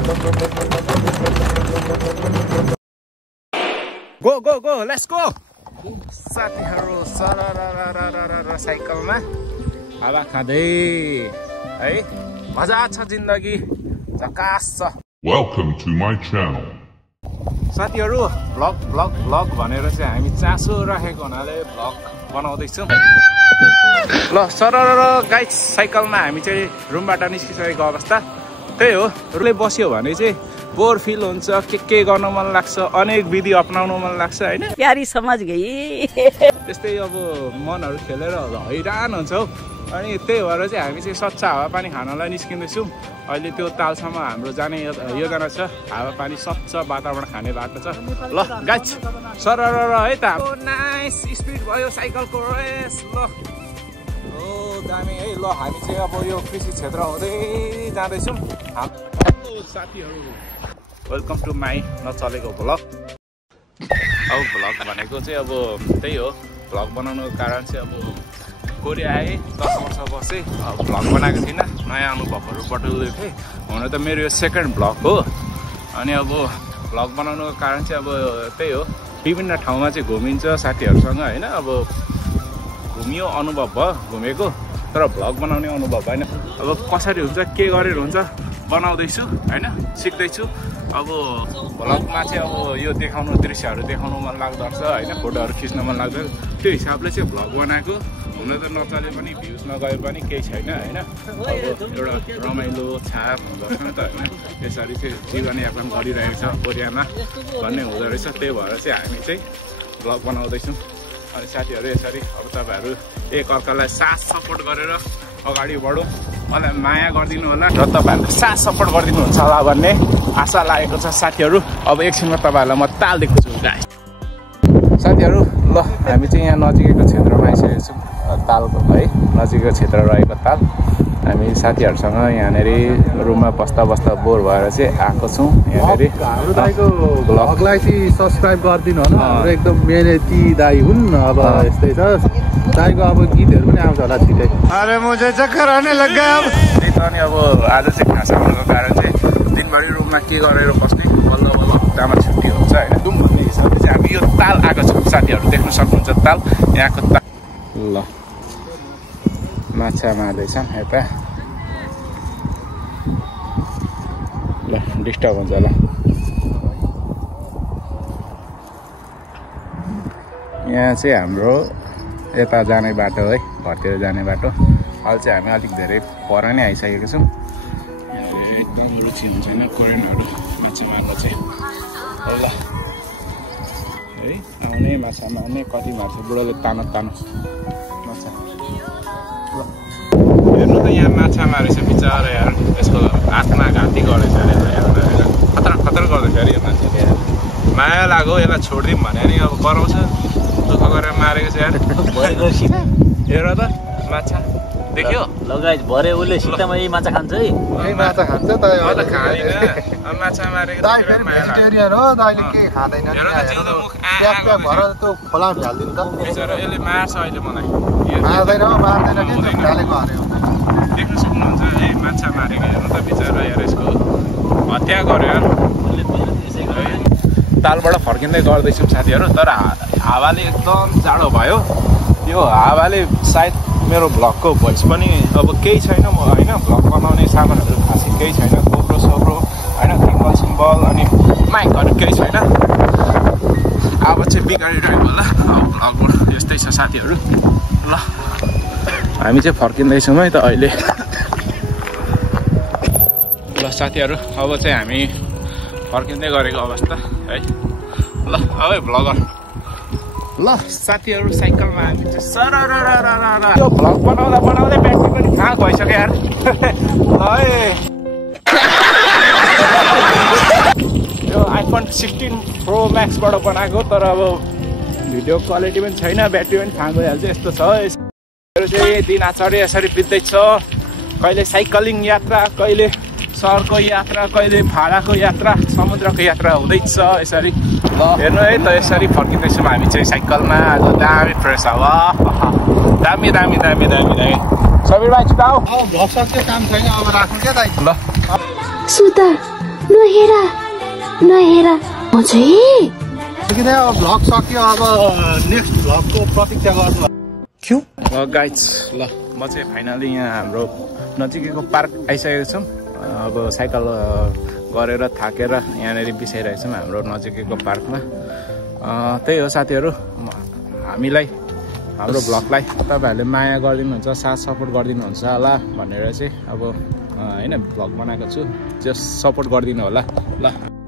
go go go let's go साथीहरु सररररररर साइकलमा हावा खाँदै है मजा छ जिन्दगी झकास छ Welcome to my channel साथीहरु भ्लग भनेर चाहिँ हामी चासो राखेको हुनाले भ्लग बनाउँदै छौं ल सररर गाइस साइकलमा हामी चाहिँ रुमबाट निस्किसकेको अवस्था त्यही हो रुले बस्यो भने चाहिँ बोर फिल हुन्छ के गर्न मन लाग्छ अनेक विधि अपनाउन मन लाग्छ हैन प्यारी समझ गई त्यस्तै अब मनहरु खेलेर हैरान हुन्छ हौ अनि त्यही भएर चाहिँ हामी चाहिँ सच्चा हावापानी खानलाई निस्किँदैछौँ अहिले त्यो तालसम्म हाम्रो जाने योजना छ हावापानी स्वच्छ वातावरण खाने बाटो छ ल गाइस सररर है त नाइस स्पिड भयो साइकलको रेस ल ओ दामी है ल हामी चाहिँ अब यो कृषि क्षेत्र हुँदै जाँदैछौँ साथीहरु वेलकम टु माई नचलेको भ्लग अब भ्लग भनेको चाहिँ अब त्यही हो भ्लग बनाउनुको कारण चाहिँ अब कोरिया आएँ 10 वर्ष बसेँ भ्लग बनाएको थिइनँ नयाँ अनुभवहरू बटुल्दै थिएँ हुन त मेरो यो सेकेन्ड भ्लग हो अनि अब भ्लग बनाउनुको कारण चाहिँ अब त्यही हो विभिन्न ठाउँमा चाहिँ घुमिन्छ साथीहरूसँग हैन अब घुमियो अनुभव भयो घुमेको तर भ्लग बनाउने अनुभव भएन अब कसरी हुन्छ के गरेर हुन्छ बनाउँदैछु हैन सिक्दैछु अब भ्लगमा चाहिँ अब यो देखाउनु दृश्यहरू देखाउनु मन लाग्दो रहेछ हैन फोटोहरू खिच्न मन लाग्दो त्यो हिसाबले चाहिँ भ्लग बनाएको हुन त नचले पनि भ्युज नगए पनि केही छैन हैन एउटा रमाइलो छाप गर्छ नि त हैन यसरी चाहिँ जीवनयापन गरिरहेको छ कोरियामा भन्ने हुँदो रहेछ त्यही भएर चाहिँ हामी चाहिँ भ्लग बनाउँदैछौँ अनि साथीहरू यसरी अब तपाईहरु एक अर्कालाई साथ सपोर्ट गरेर अगाडि बढौँ मलाई माया गरिदिनु होला र तपाईहरुले साथ सपोर्ट गरिदिनु हुन्छ होला भन्ने आशा लागेको छ साथीहरू अब एकछिनमा तपाईहरुलाई म ताल देखाउँछु गाइस साथीहरू ल हामी चाहिँ यहाँ नजिकैको क्षेत्रमा आइसकेको छौँ तालको है नजिकैको क्षेत्र रहेको ताल हामी साथीहरुसँग यहाँनेरि रुममा बस्दा बोर भएर चाहिँ आएको छौँ यहाँनेरि हाम्रो दाइको भ्लगलाई चाहिँ सब्स्क्राइब गरिदिनु होला हाम्रो एकदम मेहनती दाइ हुन् अब यस्तै छ दाइको अब गीतहरू पनि आउँछ होला छिटै अरे मुझे चक्कर आने लग गया अब अनि अब आज चाहिँ खासा हुनुको कारण चाहिँ दिनभरि रुममा के गरेर बस्ने बल्ल हप्तामा छुट्टी हुन्छ हैन दुम भन्ने हिसाबले चाहिँ हामी यो ताल आएको छौँ साथीहरू देख्न सक्नुहुन्छ ताल यहाँको ताल ल माछा मार्दैछन् यता ल डिस्टर्ब हुन्छ होला यहाँ चाहिँ हाम्रो यता जाने बाटो है घरतिर जाने बाटो अहिले चाहिँ हामी अलिक धेरै पर नै आइसकेको छौँ एकदम रुचि हुन्छ होइन कोरियनहरू माछा मार्न चाहिँ ल है आउने माछा मार्ने कति मार्छ बुढोले तानो माछा हेर्नु त यहाँ माछा मारेछ बिचरा यार यसको हातमा घाँटी गरेछ अरे खतरा गर्दैछ अरे यो मान्छेले माया लाग्यो यसलाई छोडिदिउँ भने नि अब कराउँछ दुःख गरेर मारेको छ यार हेर त माछा देख्यो लगाइ भरे उसले सिटामा यही माछा खान्छ है यही माछा खान्छ त म त खाँदिन माछा मारेको दाइ फेरि भेजिटेरियन हो दाइले के खाँदैन नि प्याज भर त्यो खोलामा हाल्दिनु त बिचरा यसले मार्छ अहिले मलाई मार्दैन के ढालेको हारे हो देख्न सक्नुहुन्छ है माछा मारेको हेर्नु त बिचरा यार यसको हत्या गर्यो यार तालबाट फर्किँदै गर्दैछौँ साथीहरू तर हावाले एकदम जाडो भयो यो हावाले सायद मेरो भ्लगको भोइस पनि अब केही छैन म होइन भ्लग बनाउने सामानहरू खासै केही छैन गोप्रो सोप्रो होइन गिम्बल सिम्बल अनि माइकहरू केही छैन अब चाहिँ बिगाडिरहेको होला भ्लगबाट यस्तै छ साथीहरू ल हामी चाहिँ फर्किँदैछौँ है त अहिले ल साथीहरू अब चाहिँ हामी फर्किँदै गरेको अवस्था है ल अब भ्लगर ल साथीहरू साइकलमा हामी चाहिँ सरररररर यो भ्लग बनाउँदा ब्याट्री पनि कहाँ गइसक्यो यार ल यो आइफोन 16 प्रो म्याक्सबाट बनाएको तर अब भिडियो क्वालिटी पनि छैन ब्याट्री पनि कहाँ गइहाल्छ यस्तो छ चाहिँ दिनचर्या यसरी बित्दैछ कहिले साइकलिङ यात्रा कहिले सहरको यात्रा कहिले भाडाको यात्रा समुद्रको यात्रा हुँदैछ यसरी हेर्नु है त यसरी फर्किँदैछौँ हामी चाहिँ साइकलमा आज दामी फ्रेस हावा दामी सबिर भाइ छिटो आऊ भ्लग सक्यो काम छैन अब राख्नु क्या दाइ ल सुता नहेरा अझै किन अब भ्लग सक्यो अब नेक्स्ट भ्लगको प्रतीक्षा गर्नु क्यों गाइज ल म चाहिँ फाइनली यहाँ हाम्रो नजिकैको पार्क आइसकेको छौँ अब साइकल गरेर थाकेर यहाँनिर बिसाइरहेको छौँ हाम्रो नजिकैको पार्कमा त्यही हो साथीहरू हामीलाई हाम्रो भ्लगलाई तपाईँहरूले माया गरिदिनुहुन्छ साथ सपोर्ट गरिदिनुहुन्छ होला भनेर चाहिँ अब होइन भ्लग बनाएको छु जस्ट सपोर्ट गरिदिनु होला ल